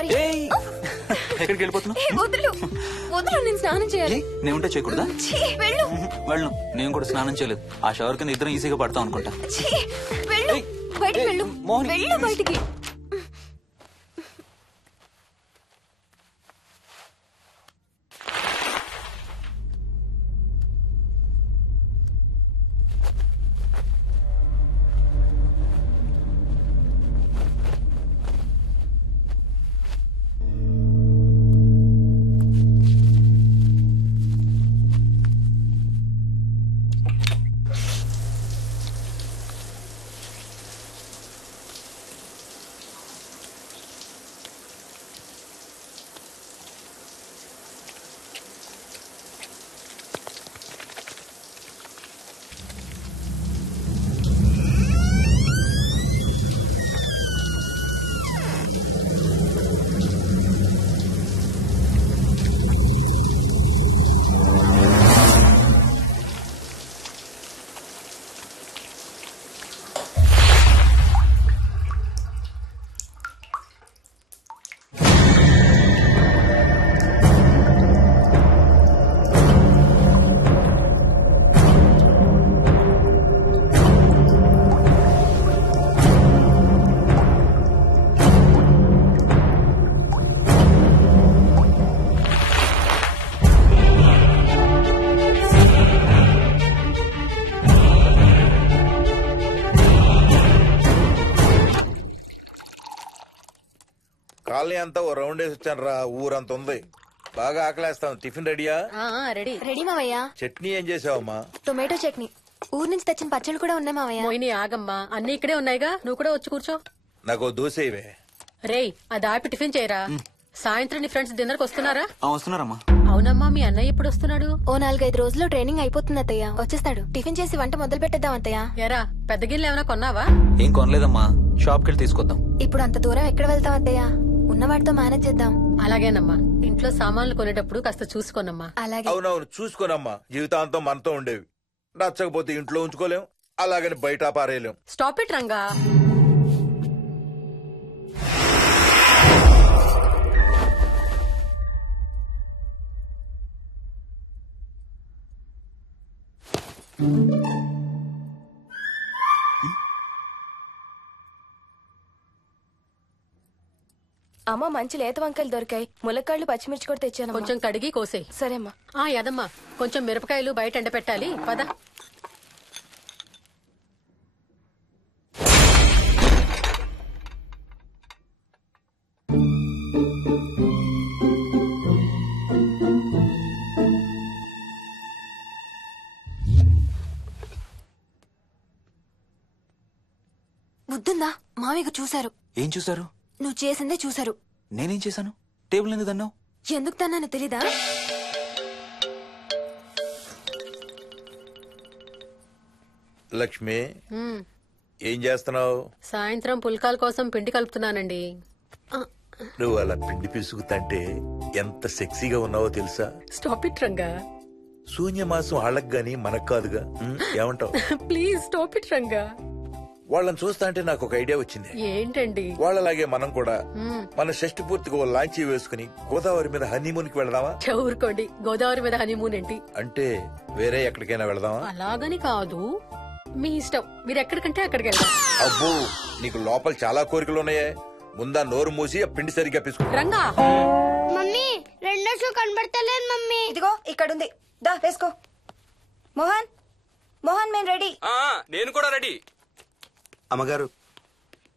Sorry. ఎక్కడికి వెళ్ళిపోతున్నావు? వదులు వదులు, నేను స్నానం చేయాలి. నేను ఉంటే చేయకూడదా? వెళ్ళు. వెళ్ళను, నేను కూడా స్నానం చేయలేదు. ఆ షవర్ కింద ఇద్దరం ఈజీగా పడతాం అనుకుంటా. వెళ్ళు, బయటికి వెళ్ళు. మోహిని, వెళ్ళు బయటికి. కాలనీ అంతా ఓ రౌండ్ వేసి వచ్చాను రా. ఊరంత ఉంది. బాగా ఆకలేస్తాం. టిఫిన్ రెడీయా? రెడీ రెడీ మావయ్య. చట్నీ ఏం చేసావమ్మా? టొమాటో చట్నీ. ఊరు నుంచి తెచ్చిన పచ్చళ్ళు కూడా ఉన్నాయి మావయ్య. మోయిని ఆగమ్మా, అన్ని ఇక్కడే ఉన్నాయిగా, నువ్వు కూడా వచ్చి కూర్చో. నాకు దోశ ఇవే. రేయ్, అది ఆపి టిఫిన్ చేయరా. సాయంత్రం నీ ఫ్రెండ్స్ డిన్నర్ కి వస్తున్నారా? వస్తున్నారమ్మా. అవునమ్మా, మీ అన్నయ్య ఎప్పుడు వస్తున్నాడు? ఓ 4-5 రోజుల్లో ట్రైనింగ్ అయిపోతుంది అత్తయ్య, వచ్చేస్తాడు. టిఫిన్ చేసి వంట మొదలు పెట్టేద్దాం అత్తయ్య. ఎరా, పెద్ద గిన్నెలు ఏమైనా కొన్నావా? ఏం కొనలేదమ్మా, షాప్ కెళ్ళి తీసుకొద్దాం. ఇప్పుడు అంత దూరం ఎక్కడ వెళ్తాం అత్తయ్య? ఉన్న వాటితో మేనేజ్ చేద్దాం. అలాగేనమ్మా, ఇంట్లో సామాన్లు కొనేటప్పుడు కాస్త చూసుకోనమ్మా. అలాగే. అవునవును, చూసుకోనమ్మా. జీవితాంతం మనతో ఉండేవి. నచ్చకపోతే ఇంట్లో ఉంచుకోలేం, అలాగని బయట పారేయలేం. Stop it Ranga. అమ్మ, మంచి లేత వంకాయలు దొరికాయి. ములక్కాళ్ళు, పచ్చిమిర్చి కూడా తెచ్చాను. కొంచెం కడిగి కోసేయ్. సరేమ్మా. యదమ్మా, కొంచెం మిరపకాయలు బయట ఎండ పెట్టాలి. పద. బుద్ధుందా? మామయ్య చూశారు. ఏం చూసారు? నువ్వు చేసిందే చూశారు. నేనేం చేశాను? టేబుల్ ఎందుకు తన్నావు? ఎందుకు తన్నానో తెలీదా? లక్ష్మి, ఏం చేస్తున్నావు? సాయంత్రం పుల్కాల కోసం పిండి కలుపుతున్నానండి. నువ్వు అలా పిండి పిసుకుతంటే ఎంత సెక్సీగా ఉన్నావో తెలుసా? Stop it Ranga. శూన్యమాసం వాళ్ళకి గాని మనకు కాదుగా. ఏమంటావు? Please stop it Ranga. వాళ్ళని చూస్తా అంటే నాకు ఒక ఐడియా వచ్చింది. ఏంటండి? వాళ్ళలాగే మనం కూడా మన షష్టి పూర్తిగా ఓ లాంచీ వేసుకుని గోదావరి మీద హనీమూన్ కి వెళదామా? ఊరుకోండి, గోదావరి మీద హనీమూన్ ఏంటి? అంటే వేరే ఎక్కడికైనా వెళదామా? అలాగని కాదు, మీ ఇష్టం. మీరు ఎక్కడికంటే అక్కడికి వెళ్దాం. అబ్బో, నీకు లోపల చాలా కోరికలు ఉన్నాయే. ముందా నోరు మూసి ఆ పిండి సరిగ్గా పిసుకు. రంగా. మమ్మీ, రెండో షూ కనబడతలేదు మమ్మీ. ఇదిగో ఇక్కడుంది, దా వేసుకో. మోహన్, మోహన్, మేము రెడీ. నేను కూడా రెడీ. అమ్మగారు.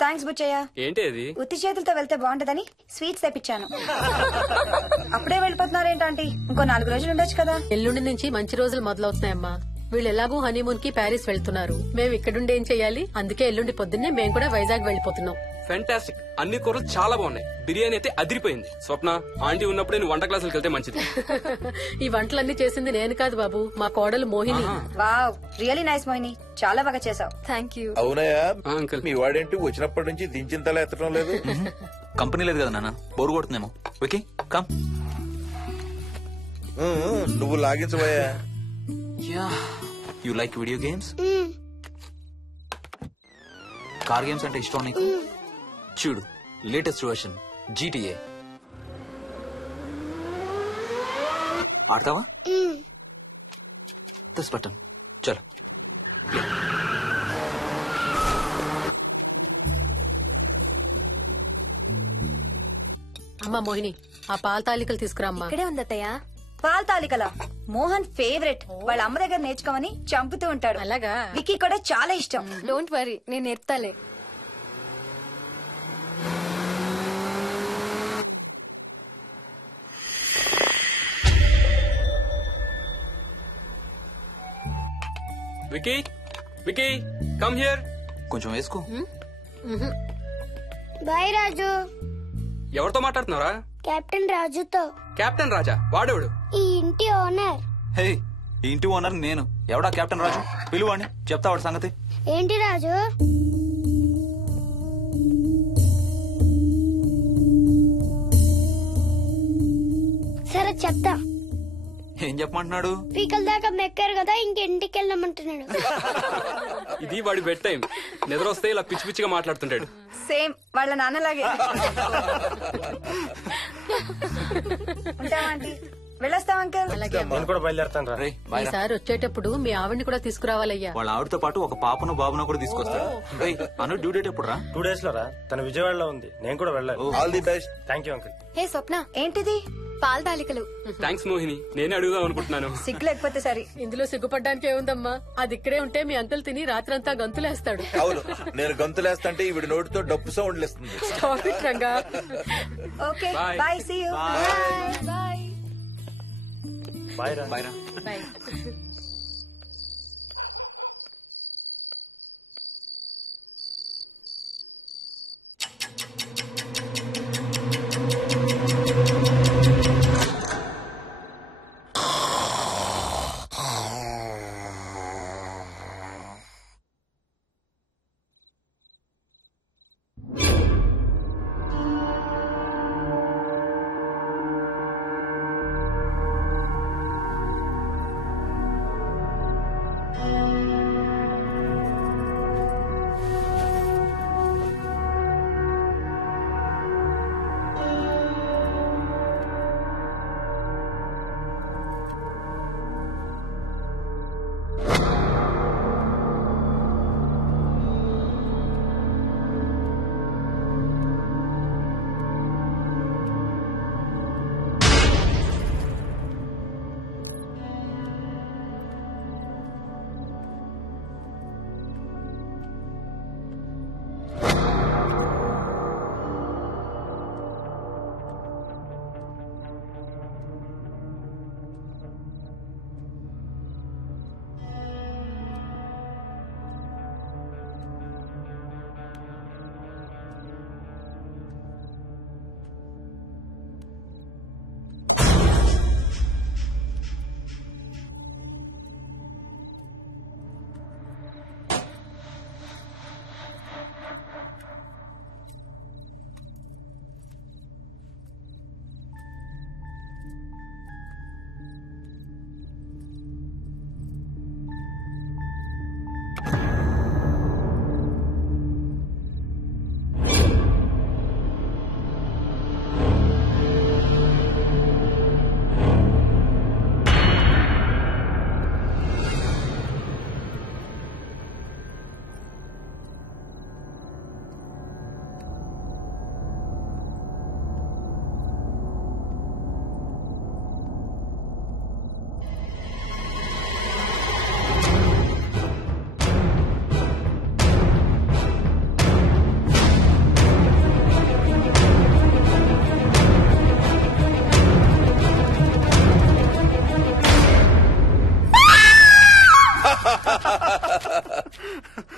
థ్యాంక్స్ బుచ్చయ్య. ఏంటి అది? ఉత్తి చేతులతో వెళ్తే బాగుంటదని స్వీట్స్ తెప్పించాను. అప్పుడే వెళ్ళిపోతున్నారేంటి? ఇంకో 4 రోజులు ఉండొచ్చు కదా. ఎల్లుండి నుంచి మంచి రోజులు మొదలవుతున్నాయమ్మా. వీళ్ళు ఎలాగూ హనీమూన్ కి ప్యారిస్ వెళ్తున్నారు. మేము ఇక్కడుండి ఏం చెయ్యాలి? అందుకే ఎల్లుండి పొద్దున్నే మేము కూడా వైజాగ్ వెళ్ళిపోతున్నాం. ఫెంటాస్టిక్. అన్ని కూరలు చాలా బాగున్నాయి. బిర్యానీ అయితే అదిరిపోయింది. స్వప్న, ఆంటీ ఉన్నప్పుడే నువ్వు వంట క్లాసులకు వెళ్తే మంచిది. ఈ వంటలన్నీ చేసింది నేను కాదు బాబు, మా కోడలు Mohini. Wow, really nice Mohini, చాలా బాగా చేసావు. Thank you. అవునయ్యా, అంకుల్. మీ వాడేంటి వచ్చినప్పటి నుంచి దించింతలా ఎత్తడం లేదు? కంపెనీ లేదు కదా నాన్న, బోరు కొడుతుందేమో. Okay come. నువ్వు లాగించబోయా? You like video games? Car games అంటే ఇష్టం నీకు? చూడు, లేటెస్ట్ వర్షన్ GTA. ఆడతావా? This button. చలో. అమ్మా మోహిని, ఆ పాల తాలికలు తీసుకురామ్మా. ఇక్కడే ఉంది అత్తయ్య. పాల తాలికల మోహన్ ఫేవరెట్. వాళ్ళ అమ్మ దగ్గర నేర్చుకోమని చంపుతూ ఉంటాడు. అలాగా? వికీ కూడా చాలా ఇష్టం. డోంట్ వరీ, నేను నేర్పుతాలే. Vicky, Vicky, come here. కొంచెం వేసుకో. బాయ్ రాజు. ఎవరితో మాట్లాడుతున్నారా? కెప్టెన్ రాజుతో. కెప్టెన్ రాజా? వాడేవాడు? ఈ ఇంటి ఓనర్. హే, ఈ ఇంటి ఓనర్ నేను. ఎవడా కెప్టెన్ రాజు? పిలువాడిని, చెప్తా వాడి సంగతి. ఏంటి రాజు? సరే చెప్తా. ఏం చెప్పమంటున్నాడు? పీకల దాకా మెక్కారు కదా, ఇంటికి వెళ్ళమంటున్నాడు. ఇది వాడి బెడ్ టైం. నిద్ర వస్తే ఇలా పిచ్చి పిచ్చిగా మాట్లాడుతుంటాడు. సేమ్ వాళ్ళ నాన్నలాగే. ఉంటావా ఆంటీ? వెళ్ళొస్తాం అంకల్. అలాగే అమ్మా. నేను కూడా బయలుదేరుతాను రా. రే, బాయ్ రా. ఈసారి వచ్చేటప్పుడు మీ ఆవిడ్ని కూడా తీసుకురావాలయ్యా. వాళ్ళ ఆవిడతో పాటు ఒక పాపను బాబును కూడా తీసుకొస్తాడు. రేయ్, అను డ్యూ డేట్ ఎప్పుడు రా? 2 days లో రా. తన విజయవాడలో ఉంది. నేను కూడా వెళ్ళాలి. All the best. Thank you uncle. Hey Swapna, ఏంటిది? పాల తాలికలు. థ్యాంక్స్ మోహిని, నేనే అడుగుదాం అనుకుంటున్నాను. సిగ్గు లేకపోతే సరి. ఇందులో సిగ్గుపడ్డానికి ఏముందమ్మా? అది ఇక్కడే ఉంటే మీ అంకుల్ తిని రాత్రంతా గంతులేస్తాడు. అవును, నేను గంతులేస్తంటే ఈవిడ నోటితో డప్పు సౌండ్లు ఇస్తుంది. Stop it, Ranga. Okay Bye. Bye, see you. Bye. Bye రా. బాయ్ రా. Bye.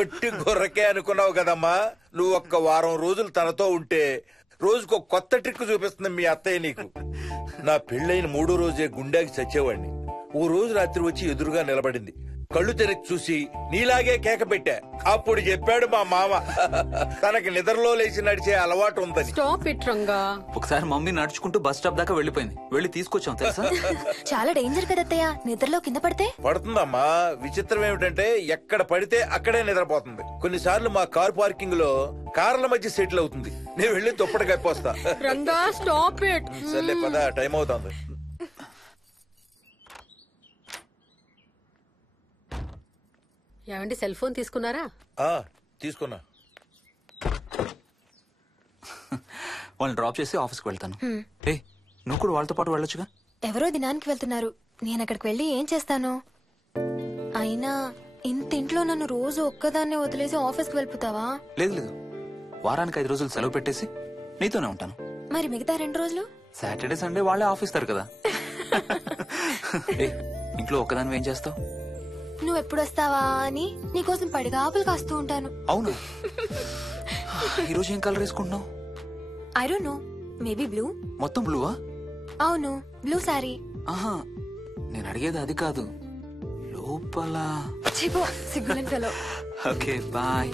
ఒట్టి గొర్రకే అనుకున్నావు కదమ్మా. నువ్వు ఒక్క వారం రోజులు తనతో ఉంటే రోజుకు కొత్త ట్రిక్ చూపిస్తుంది మీ అత్తయ్య నీకు. నా పెళ్ళైన 3వ రోజే గుండెకి చచ్చేవాడిని. ఓ రోజు రాత్రి వచ్చి ఎదురుగా నిలబడింది. కళ్ళు తెరిచి చూసి నీలాగే కేక పెట్టా. అప్పుడు చెప్పాడు మా మామ తనకి నిద్రలో లేచి నడిచే అలవాటు ఉందని. Stop it Ranga. ఒకసారి మమ్మీ నడుచుకుంటూ బస్ స్టాప్ దాకా వెళ్ళిపోయింది. వెళ్ళి తీసుకొచ్చాం తెలుసా. చాలా డేంజర్ కదా అత్తయ్య, నిద్రలో కింద పడితే. పడుతుందమ్మా. విచిత్రం ఏమిటంటే ఎక్కడ పడితే అక్కడే నిద్రపోతుంది. కొన్నిసార్లు మా కార్ పార్కింగ్ లో కార్ల మధ్య సెటిల్ అవుతుంది. నేను వెళ్ళి దుప్పటి కప్పొస్తా. Ranga stop it. సర్లే పద, టైం అవుతుంది. ఏమండి సెల్ ఫోన్ తీసుకున్నారా? తీసుకున్నా. వాళ్ళని డ్రాప్ చేసి ఆఫీస్కి వెళ్తాను. ఏ నువ్వు కూడా వాళ్ళతో పాటు వెళ్ళొచ్చుగా. ఎవరో దినానికి వెళ్తున్నారు, నేను అక్కడికి వెళ్ళి ఏం చేస్తాను? అయినా ఇంత ఇంట్లో నన్ను రోజు ఒక్కదాన్నే వదిలేసి ఆఫీస్కి వెళ్ళిపోతావా? లేదు లేదు, వారానికి 5 రోజులు సెలవు పెట్టేసి నీతోనే ఉంటాను. మరి మిగతా 2 రోజులు? సాటర్డే సండే వాళ్ళే ఆఫీస్ తారు కదా. ఏ ఇంట్లో ఒక్కదాని ఏం చేస్తావు? నువ్వు ఎప్పుడు వస్తావా అని నీకోసం పడిగా ఆపులు కాస్తూ ఉంటాను. అవును. ఈరోజు ఏం కలర్ వేసుకుంటున్నావు? I don't know, maybe blue. మొత్తం బ్లూవా? అవును, బ్లూ సారీ. ఆహా, నేను అడిగేది అది కాదు, లోపల. చెప్పు, సిగ్గులేని ఫెలో. Okay bye.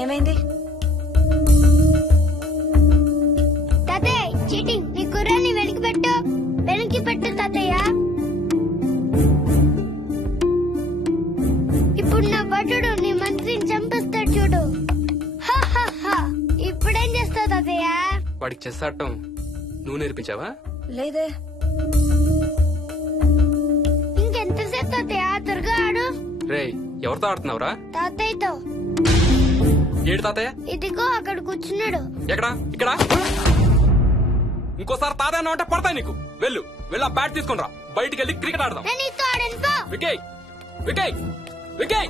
ఏమైంది? తాతయ్య చీటింగ్, నీ కుర్రాన్ని వెనక్కి పెట్టు, వెనక్కి పెట్టు తాతయ్య. ఇప్పుడు నా భటుడు నీ మంత్రిని చంపేస్తాడు చూడు. ఇప్పుడేం చేస్తావు తాతయ్య? వాడికి చెస్ ఆడటం నువ్వు నేర్పించావా? లేదే. ఇంకెంతసేపు తాతయ్య? త్వరగా ఆడు. రేయ్, ఎవరితో ఆడుతున్నావురా? తాతయ్యతో. ఏడు తాతయ్య? ఇదిగో అక్కడ కూర్చున్నాడు. ఎక్కడా? ఇక్కడ. ఇంకోసారి తాతయ్య అన్నావు అంటే పడతాయి నీకు. వెళ్ళు, వెళ్ళి ఆ బ్యాట్ తీసుకుని రా, బయటికి వెళ్ళి క్రికెట్ ఆడదాం. నేను నీతో ఆడను పో. వికయ్, వికయ్, వికయ్.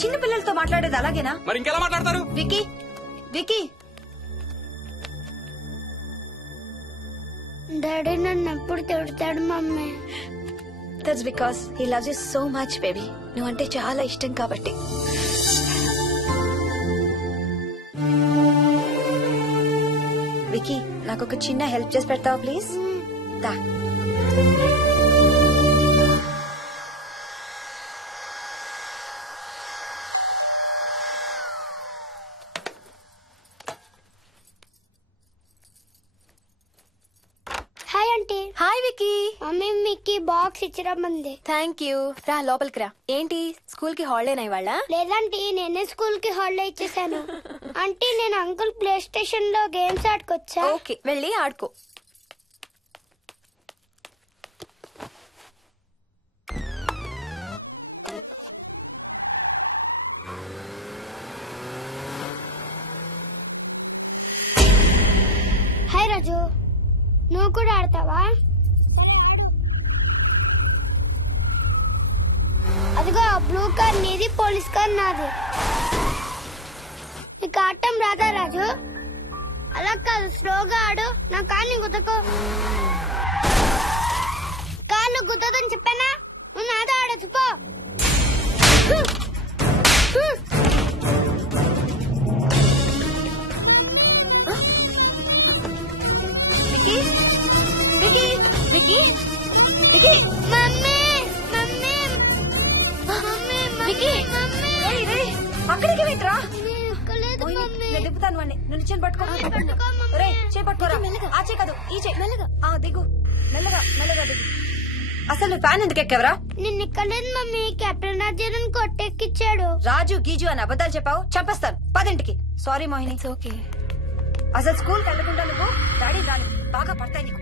చిన్న పిల్లలతో మాట్లాడేది అలాగేనా? మరి ఇంకెలా మాట్లాడతారు? Wiki, wiki. డాడీ నన్ను ఎప్పుడు తిడతాడు mummy? That's because he loves you so much baby. నువ్వంటే చాలా ఇష్టం కాబట్టి. వికీ, నాకు ఒక చిన్న హెల్ప్ చేసి పెడతావా ప్లీజ్? దా. Hi aunty. Hi Vicky. Mummy మీకు బాక్స్ ఇచ్చిరమ్మంది. Thank you. రా లోపలికి రా. ఏంటి స్కూల్ కి హాలిడేనా ఇవాళ? లేదంటే నేనే స్కూల్ కి హాలిడే ఇచ్చేసాను. అంటే నేను అంకుల్ ప్లే స్టేషన్ లో గేమ్స్ ఆడుకోవచ్చా? ఓకే, వెళ్ళి ఆడుకో. హాయ్ రాజు, నువ్వు కూడా ఆడతావా? అదిగో బ్లూ కార్ నీది, పోలీస్ కార్ నాది. నీకు ఆడటం రాదా రాజు? అలా కాదు, స్లోగా ఆడు. నా కార్ని గుద్దకు. కార్ను గుద్దదని చెప్పానా? నువ్వు నాతో ఆడచ్చు పో. Vicky, Vicky, Vicky, Vicky, mummy mummy mummy Vicky. రేయ్, రేయ్, అక్కడికి వెళ్ళరా. లేదు మమ్మీ. నేను దిగుతాను వాడిని. నువ్వు చేయి పట్టుకో. రేయ్, చేయి పట్టుకోరా. ఆ చేయి కాదు, ఈ చేయి. మెల్లగా దిగు. మెల్లగా మెల్లగా దిగు. అసలు నువ్వు ఫ్యాన్ ఎందుకు ఎక్కావరా? నిన్న ఎక్కలేదు మమ్మీ. కెప్టెన్ రాజేంద్రన్ కొట్టెక్కిచ్చాడు. రాజు గీజు అని అబద్ధాలు చెప్పావు, చంపేస్తాను. 10ంటికి. సారీ మోహిని. It's okay. అసలు స్కూల్ కి వెళ్ళకుండా నువ్వు డాడీ రాని బాగా పడతాయి నీకు.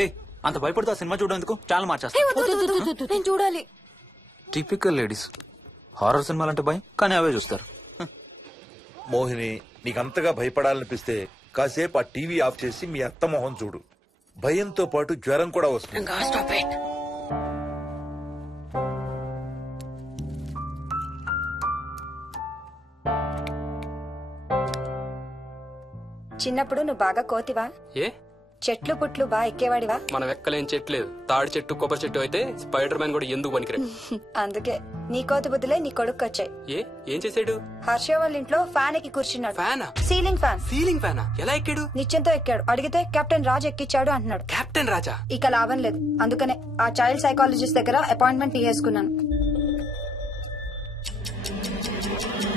ఏ అంత భయపడుతూ ఆ సినిమా చూడేందుకు చాలా మార్చేస్తా. నేను చూడాలి. Typical ladies. హారర్ సినిమాలంటే భయం, కానీ అవే చూస్తారు. మోహిని, నీకంతగా భయపడాలనిపిస్తే కాసేపు ఆ టీవీ ఆఫ్ చేసి మీ అత్త మొహం చూడు. భయంతో పాటు జ్వరం కూడా వస్తుంది. చిన్నప్పుడు నువ్వు బాగా కోతివా? ఏ చెట్లు పుట్లు బాగా ఎక్కేవాడివా? మనం ఎక్కలేని చెట్లేదు. తాడి చెట్టు, కొబ్బరి చెట్టు అయితే స్పైడర్ మ్యాన్ కూడా ఎందుకు పనికిరాడు. అందుకే నీ కోతి బుద్ధులే నీ కొడుకు వచ్చాయి. ఏం చేసాడు? హర్ష వాళ్ళ ఇంట్లో ఫ్యాన్ ఎక్కి కూర్చున్నాడు. ఫ్యానా? Ceiling fan. సీలింగ్ ఫ్యానా? ఎలా ఎక్కాడు? నిత్యంతో ఎక్కాడు. అడిగితే కెప్టెన్ రాజు ఎక్కిచ్చాడు అంటున్నాడు. కెప్టెన్ రాజా? ఇక లాభం లేదు. అందుకనే ఆ చైల్డ్ సైకాలజిస్ట్ దగ్గర అపాయింట్మెంట్ తీసుకున్నాను.